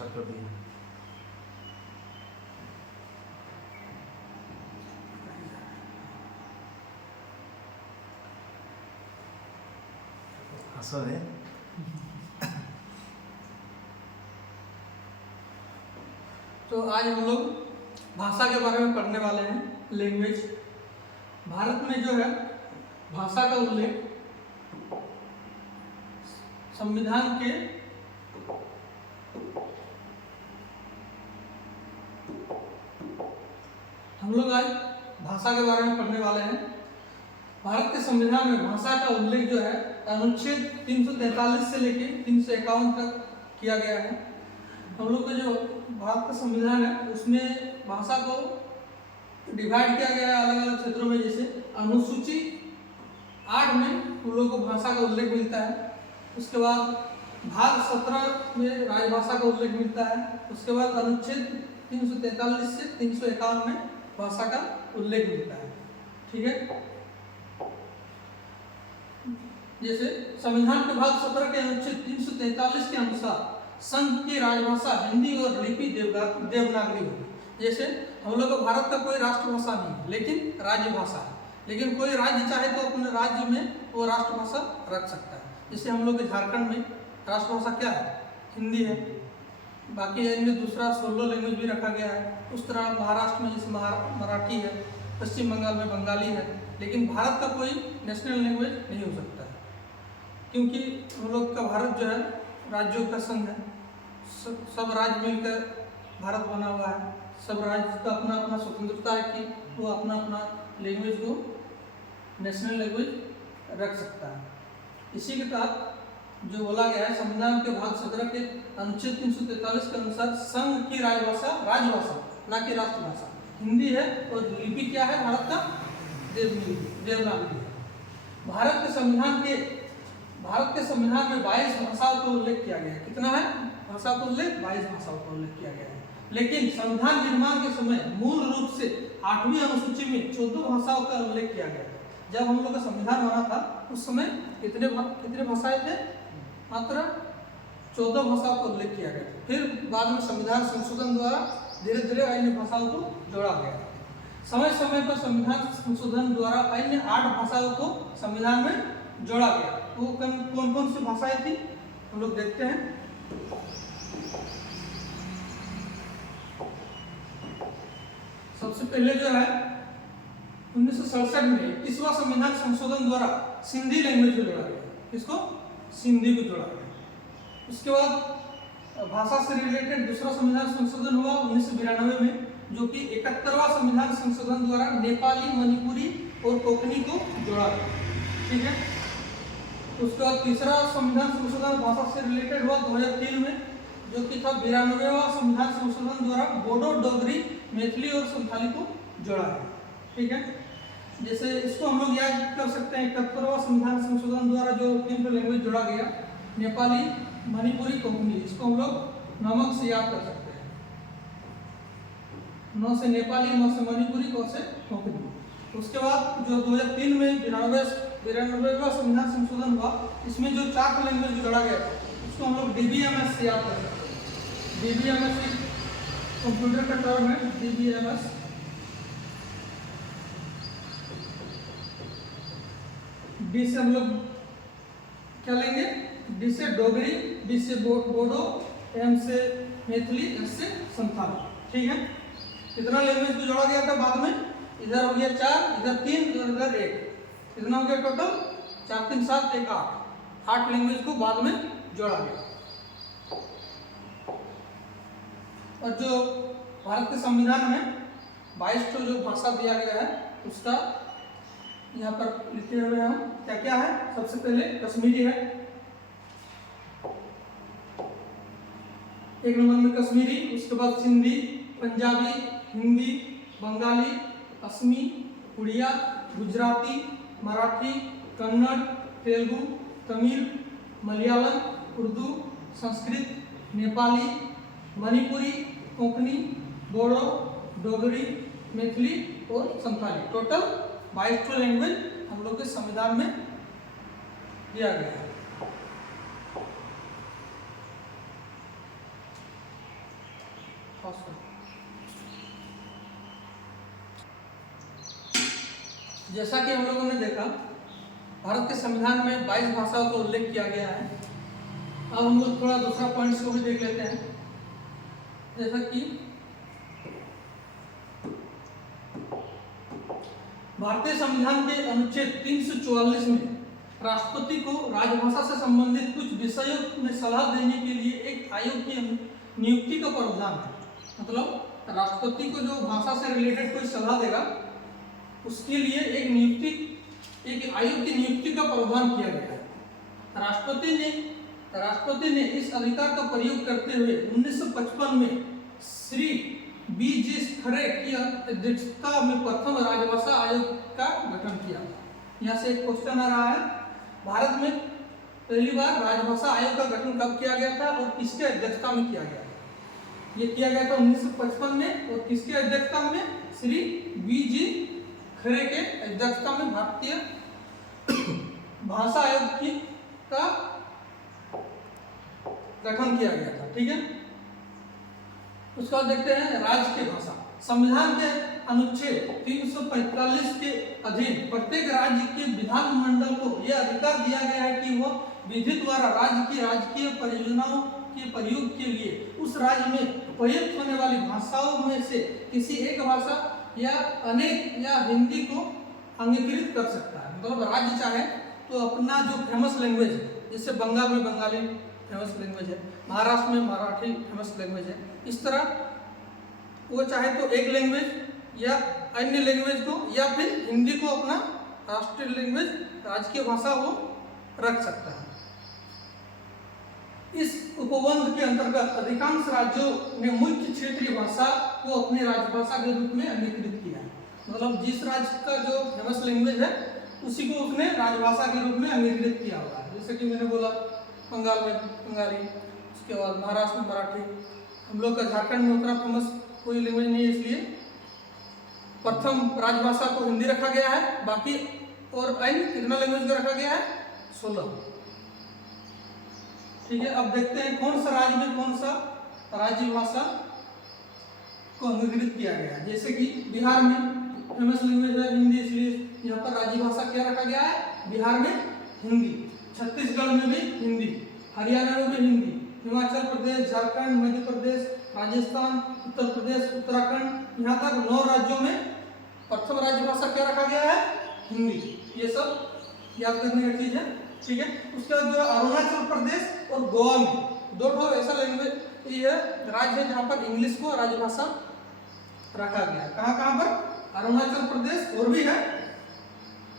Start कर दिया। हंसो है। तो आज हम लोग भाषा के बारे में पढ़ने वाले हैं, लैंग्वेज। भारत में जो है भाषा का उल्लेख संविधान के हम लोग आज भाषा के बारे में पढ़ने वाले हैं। भारत के संविधान में भाषा का उल्लेख जो है अनुच्छेद 343 से लेके 351 तक किया गया है। हम लोग का जो भारत का संविधान है उसमें भाषा को डिवाइड किया गया है अलग अलग क्षेत्रों में। जैसे अनुसूची 8 में हम लोग को भाषा का उल्लेख मिलता है। उसके बाद भाग 17 में राजभाषा का उल्लेख मिलता है। उसके बाद अनुच्छेद 343 से 351 में भाषा का उल्लेख मिलता है। ठीक है। जैसे संविधान के भाग 17 के अनुच्छेद 343 के अनुसार संघ की राजभाषा हिंदी और लिपि देवनागरी होगी। जैसे हम लोग का भारत का कोई राष्ट्रभाषा नहीं है लेकिन राज्य भाषा है, लेकिन कोई राज्य चाहे तो अपने राज्य में वो राष्ट्रभाषा रख सकता है। जैसे हम लोग के झारखंड में राष्ट्रभाषा क्या है? हिंदी है। बाकी इनमें दूसरा 16 लैंग्वेज भी रखा गया है। उस तरह महाराष्ट्र में जैसे मराठी है, पश्चिम बंगाल में बंगाली है, लेकिन भारत का कोई नेशनल लैंग्वेज नहीं हो सकता है क्योंकि हम लोग का भारत जो है राज्यों का संघ है। सब राज्य मिलकर भारत बना हुआ है। सब राज्य का अपना अपना स्वतंत्रता है कि वो अपना अपना लैंग्वेज को नेशनल लैंग्वेज रख सकता है। इसी के तहत जो बोला गया है संविधान के भाग 17 के अनुच्छेद 343 के अनुसार संघ की राजभाषा राजभाषा ना कि राष्ट्रभाषा हिंदी है और लिपि क्या है भारत का? देवनागरी है। भारत के संविधान में 22 भाषाओं का उल्लेख किया गया है। कितना है भाषा का उल्लेख? 22 भाषाओं का उल्लेख किया गया है। लेकिन संविधान निर्माण के समय मूल रूप से 8वीं अनुसूची में 14 भाषाओं का उल्लेख किया गया है। जब हम लोग का संविधान बना था उस समय कितने भाषाएं थे? मात्र 14 भाषाओं का उल्लेख किया गया। फिर बाद में संविधान संशोधन द्वारा धीरे धीरे अन्य भाषाओं को जोड़ा गया। समय समय पर संविधान संशोधन द्वारा अन्य 8 भाषाओं को संविधान में जोड़ा गया। वो कौन कौन सी भाषाएं थी हम लोग देखते हैं। सबसे पहले जो है 1967 में 21वां संविधान संशोधन द्वारा सिंधी लैंग्वेज को जोड़ा गया। किसको? सिंधी को जोड़ा गया। उसके बाद भाषा से रिलेटेड दूसरा संविधान संशोधन हुआ 1992 में, जो कि 71वां संविधान संशोधन द्वारा नेपाली, मणिपुरी और कोंकणी को जोड़ा गया। ठीक है। उसके बाद तीसरा संविधान संशोधन भाषा से रिलेटेड हुआ 2003 में, जो कि था 92वां संविधान संशोधन द्वारा बोडो, डोगरी, मैथिली और संथाली को जोड़ा गया। ठीक है। जैसे इसको हम लोग याद कर सकते हैं 71वां संविधान संशोधन द्वारा जो 3 लैंग्वेज जोड़ा गया, नेपाली, मणिपुरी, कोंकणी। इसको हम लोग नमक से याद कर सकते हैं। न से नेपाली, म से मणिपुरी, क से कोंकणी। उसके बाद जो 2003 में 92वां संविधान संशोधन हुआ, इसमें जो 4 लैंग्वेज जोड़ा गया उसको हम लोग DBMS से याद कर सकते हैं। DBMS एक कंप्यूटर का टर्म है। DBMS डी से हम लोग क्या लेंगे? डी से डोगरी, बी से बोडो, एम से मैथिली, एस से संथाली। ठीक है। कितना लैंग्वेज को जोड़ा गया था बाद में? इधर हो गया 4, इधर 3 और इधर 1। कितना हो गया टोटल? 4 3 7 1 8 लैंग्वेज को बाद में जोड़ा गया। और जो भारत के संविधान में 22 जो भाषा दिया गया है उसका यहाँ पर लिखे हुए हम क्या क्या है। सबसे पहले कश्मीरी है। 1 नंबर में कश्मीरी। उसके बाद सिंधी, पंजाबी, हिंदी, बंगाली, असमी, उड़िया, गुजराती, मराठी, कन्नड़, तेलुगु, तमिल, मलयालम, उर्दू, संस्कृत, नेपाली, मणिपुरी, कोंकणी, बोडो, डोगरी, मैथिली और संथाली। टोटल 22 लैंग्वेज हम लोग के संविधान में दिया गया है। जैसा कि हम लोगों ने देखा, भारत के संविधान में 22 भाषाओं का उल्लेख किया गया है। अब हम लोग थोड़ा दूसरा पॉइंट्स को भी देख लेते हैं। जैसा कि भारतीय संविधान के अनुच्छेद 344 में राष्ट्रपति को राजभाषा से संबंधित कुछ विषयों में सलाह देने के लिए एक आयोग की नियुक्ति का प्रावधान है। मतलब राष्ट्रपति को जो भाषा से रिलेटेड कोई सलाह देगा उसके लिए एक आयोग की नियुक्ति का प्रावधान किया गया है। राष्ट्रपति ने इस अधिकार का प्रयोग करते हुए 1955 में श्री B.G. खरे की अध्यक्षता में प्रथम राजभाषा आयोग का गठन किया। यहाँ से एक क्वेश्चन आ रहा है, भारत में पहली बार राजभाषा आयोग का गठन कब किया गया था और किसके अध्यक्षता में किया गया? ये किया गया था 1955 में, और किसके अध्यक्षता में? श्री B.G. खरे के अध्यक्षता में भारतीय भाषा आयोग का गठन किया गया था। ठीक है, उसके बाद देखते हैं राज्य की भाषा। संविधान के अनुच्छेद 345 के अधीन प्रत्येक राज्य के विधानमंडल को यह अधिकार दिया गया है कि वह विधि द्वारा राज्य की राजकीय परियोजनाओं के प्रयोग के लिए उस राज्य में प्रयुक्त होने वाली भाषाओं में से किसी एक भाषा या अनेक या हिंदी को अंगीकृत कर सकता है। मतलब राज्य चाहे तो अपना जो फेमस लैंग्वेज है, जैसे बंगाल में बंगाली फेमस लैंग्वेज है, महाराष्ट्र में मराठी फेमस लैंग्वेज है, इस तरह वो चाहे तो एक लैंग्वेज या अन्य लैंग्वेज को या फिर हिंदी को अपना राष्ट्रीय लैंग्वेज, राजकीय भाषा वो रख सकता है। इस उपबंध के अंतर्गत अधिकांश राज्यों ने मुख्य क्षेत्रीय भाषा को अपनी राजभाषा के रूप में अंगीकृत किया है। मतलब जिस राज्य का जो फेमस लैंग्वेज है उसी को उसने राजभाषा के रूप में अंगीकृत किया हुआ है। जैसे कि मैंने बोला बंगाल में बंगाली, उसके बाद महाराष्ट्र में मराठी। हम लोग का झारखंड में उतना फेमस कोई लैंग्वेज नहीं है, इसलिए प्रथम राजभाषा को हिंदी रखा गया है। बाकी और अन्य कितना लैंग्वेज का रखा गया है? 16। ठीक है, अब देखते हैं कौन सा राज्य में कौन सा राज्य भाषा को अंगीकृत किया गया है। जैसे कि बिहार में फेमस लैंग्वेज है हिंदी, इसलिए यहाँ पर राज्य भाषा क्या रखा गया है? बिहार में हिंदी। छत्तीसगढ़ में भी हिंदी, हरियाणा में भी हिंदी, हिमाचल प्रदेश, झारखंड, मध्य प्रदेश, राजस्थान, उत्तर प्रदेश, उत्तराखंड, यहाँ तक 9 राज्यों में प्रथम राज्य भाषा क्या रखा गया है? हिंदी। ये सब याद करने की चीज है। ठीक है, उसके बाद जो अरुणाचल प्रदेश और गोवा में 2 ऐसा लैंग्वेज ये राज्य है जहाँ पर इंग्लिश को राजभाषा रखा गया है। कहाँ पर? अरुणाचल प्रदेश और भी है,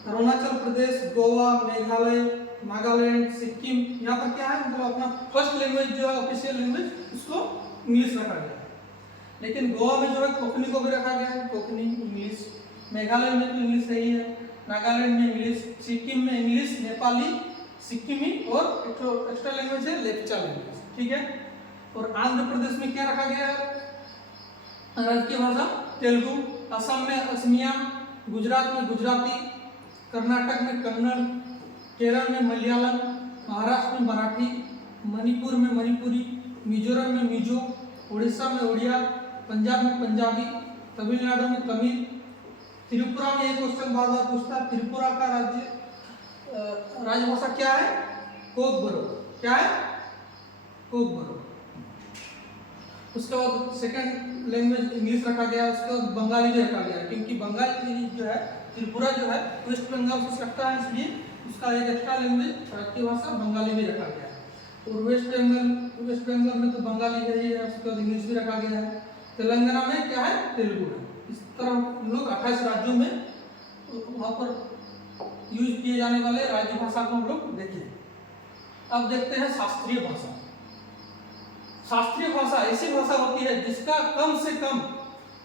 अरुणाचल प्रदेश, गोवा, मेघालय, नागालैंड, सिक्किम, यहाँ पर क्या है? मतलब अपना फर्स्ट लैंग्वेज जो है ऑफिशियल लैंग्वेज उसको इंग्लिश रखा गया है। लेकिन गोवा में जो है कोंकणी को भी रखा गया है, कोंकणी इंग्लिश। मेघालय में तो इंग्लिश है ही है, नागालैंड में इंग्लिश, सिक्किम में इंग्लिश, नेपाली, सिक्किमी और एक्स्ट्रा लैंग्वेज है लेप्चा लैंग्वेज। ठीक है, और आंध्र प्रदेश में क्या रखा गया है? राजकीय भाषा तेलुगु, असम में असमिया, गुजरात में गुजराती, कर्नाटक में कन्नड़, केरल में मलयालम, महाराष्ट्र में मराठी, मणिपुर में मणिपुरी, मिजोरम में मिजो, उड़ीसा में उड़िया, पंजाब में पंजाबी, तमिलनाडु में तमिल, त्रिपुरा में एक क्वेश्चन बार बार पूछता है, त्रिपुरा का राजभाषा क्या है? कोकबरो। क्या है? कोकबरो। उसके बाद सेकंड लैंग्वेज इंग्लिश रखा गया, उसके बाद बंगाली भी रखा गया, क्योंकि बंगाली जो है, त्रिपुरा जो है वेस्ट बंगाल से सकता है, इसलिए उसका एक एक्स्ट्रा लैंग्वेज राष्ट्रीय भाषा बंगाली भी रखा गया है। और वेस्ट बंगाल में तो बंगाली है ही है, उसके बाद इंग्लिश भी रखा गया है। तेलंगाना में क्या है? तेलुगु है। इस तरह हम लोग 28 राज्यों में वहाँ पर यूज किए जाने वाले राज्य भाषा को हम लोग देखें। अब देखते हैं शास्त्रीय भाषा। शास्त्रीय भाषा ऐसी भाषा होती है जिसका कम से कम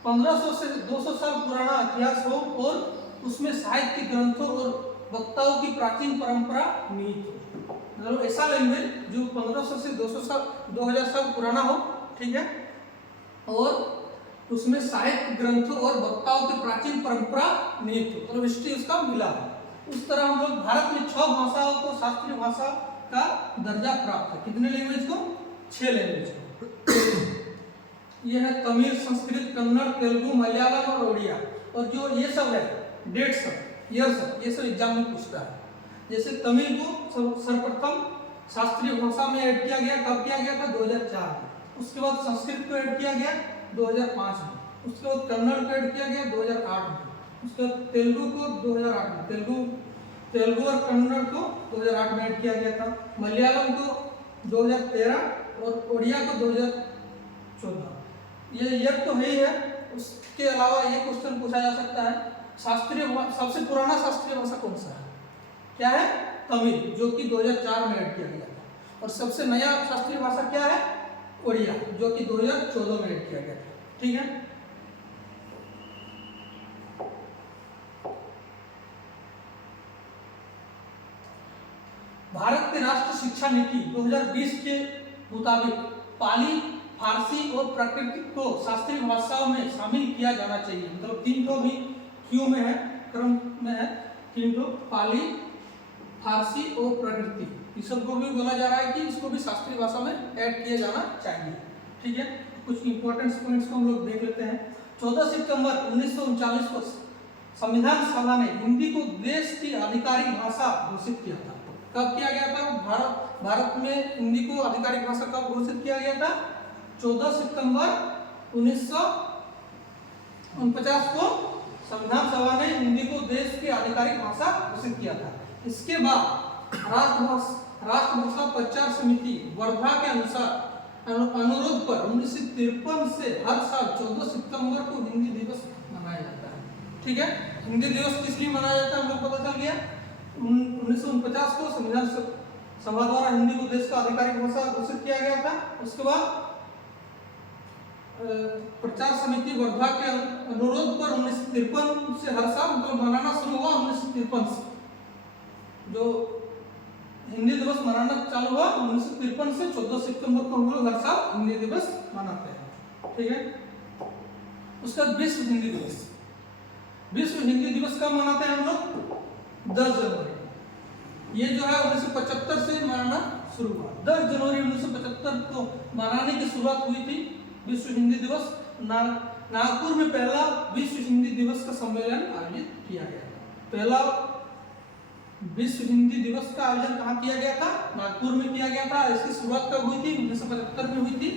1500 से 200 साल पुराना इतिहास हो और उसमें साहित्य ग्रंथों और वक्ताओं की प्राचीन परंपरा निहित हो। मतलब ऐसा लैंग्वेज जो 1500 से 2000 साल पुराना हो, ठीक है, और उसमें साहित्य ग्रंथों और वक्ताओं की प्राचीन परंपरा निहित हो, मतलब हिस्ट्री उसका मिला है। उस तरह हम लोग भारत में 6 भाषाओं को शास्त्रीय भाषा का दर्जा प्राप्त है। कितने लैंग्वेज को? 6 लैंग्वेज को। ये है तमिल, संस्कृत, कन्नड़, तेलुगु, मलयालम और उड़िया। और जो ये सब है डेट्स, ईयर्स, ये सब एग्जाम में पूछता है। जैसे तमिल को सर्वप्रथम शास्त्रीय भाषा में ऐड किया गया, कब किया गया था? 2004 में। उसके बाद संस्कृत को ऐड किया गया 2005 में। उसके बाद कन्नड़ को ऐड किया गया 2008 में। उसके बाद तेलुगु को 2008 में, तेलुगु और कन्नड़ को 2008 में ऐड किया गया था। मलयालम को 2013 और उड़िया को 2014। ये ईयर तो है ही है। उसके अलावा ये क्वेश्चन पूछा जा सकता है, सबसे पुराना शास्त्रीय भाषा कौन सा है? क्या है? तमिल, जो कि 2004 में ऐड किया गया था। और सबसे नया शास्त्रीय भाषा क्या है? उड़िया, जो कि 2014 में ऐड किया गया था। ठीक है। भारत की राष्ट्रीय शिक्षा नीति 2020 के मुताबिक पाली, फारसी और प्राकृतिक को शास्त्रीय भाषाओं में शामिल किया जाना चाहिए। मतलब 3 ठो भी क्यू में है, क्रम में है। 3 ठो पाली, फारसी और प्राकृतिक, इस सबको भी बोला जा रहा है कि इसको भी शास्त्रीय भाषा में ऐड किया जाना चाहिए। ठीक है। कुछ इंपॉर्टेंट पॉइंट्स को हम लोग देख लेते हैं। 14 सितंबर 1939 को संविधान सभा ने हिंदी को देश की आधिकारिक भाषा घोषित किया था। कब किया गया था? भारत में हिंदी को आधिकारिक भाषा कब घोषित किया गया था? 14 सितंबर 1949 को संविधान सभा ने हिंदी को देश की आधिकारिक भाषा घोषित किया था। इसके बाद राष्ट्रभाषा प्रचार समिति वर्धा के अनुसार अनुरोध पर 1953 से हर साल 14 सितंबर को हिंदी दिवस मनाया जाता है। ठीक है। हिंदी दिवस किस लिए मनाया जाता है हम लोग पता चल गया। 1949 को संविधान सभा द्वारा हिंदी को देश का आधिकारिक भाषा घोषित किया गया था। उसके बाद प्रचार समिति वर्धा के अनुरोध पर 1953 से हर साल मतलब मनाना शुरू हुआ। 1953 से जो हिंदी दिवस मनाना चालू हुआ 1953 से 14 सितंबर को हम लोग हर साल हिंदी दिवस मनाते हैं। ठीक है। उसके बाद विश्व हिंदी दिवस। विश्व हिंदी दिवस कब मनाते हैं हम लोग? 10 जनवरी। ये जो है 1975 से मनाना शुरू हुआ। 10 जनवरी 1975 को मनाने की शुरुआत हुई थी विश्व हिंदी दिवस। नागपुर में पहला विश्व हिंदी दिवस का सम्मेलन आयोजित किया गया था। पहला विश्व हिंदी दिवस का आयोजन कहाँ किया गया था? नागपुर में किया गया था। इसकी शुरुआत कब हुई थी? 1975 में हुई थी।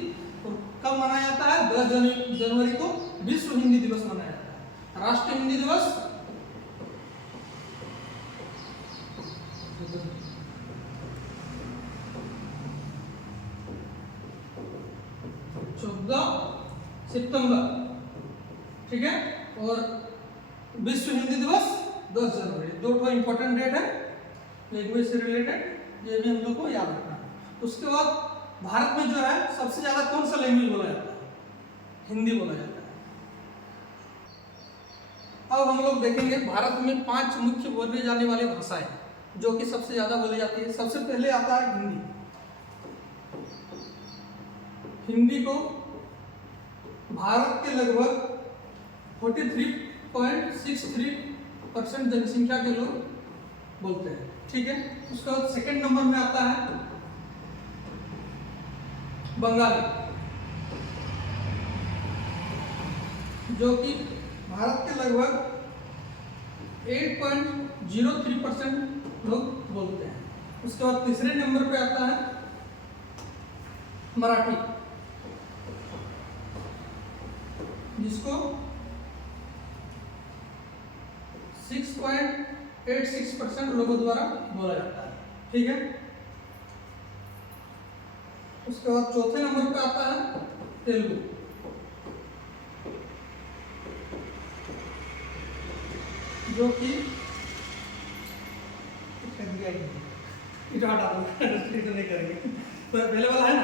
और कब मनाया जाता है? 10 जनवरी को विश्व हिंदी दिवस मनाया जाता है। राष्ट्रीय हिंदी दिवस 14 सितंबर। ठीक है। और विश्व हिंदी दिवस 10 जनवरी। 2 ठो इंपॉर्टेंट डेट है लैंग्वेज से रिलेटेड, ये भी हम लोग को याद रखना है। उसके बाद भारत में जो है सबसे ज्यादा कौन सा लैंग्वेज बोला जाता है? हिंदी बोला जाता है। अब हम लोग देखेंगे भारत में 5 मुख्य बोले जाने वाली भाषाएं जो कि सबसे ज्यादा बोली जाती है। सबसे पहले आता है हिंदी। हिंदी को भारत के लगभग 43.63% जनसंख्या के लोग बोलते हैं। ठीक है। उसके बाद सेकंड नंबर में आता है बंगाली, जो कि भारत के लगभग 8.03% लोग बोलते हैं। उसके बाद तीसरे नंबर पे आता है मराठी, जिसको 6.86% लोगों द्वारा बोला जाता है। ठीक है। उसके बाद चौथे नंबर पे आता है तेलुगु, जो कि नहीं करेंगे पहले वाला है ना।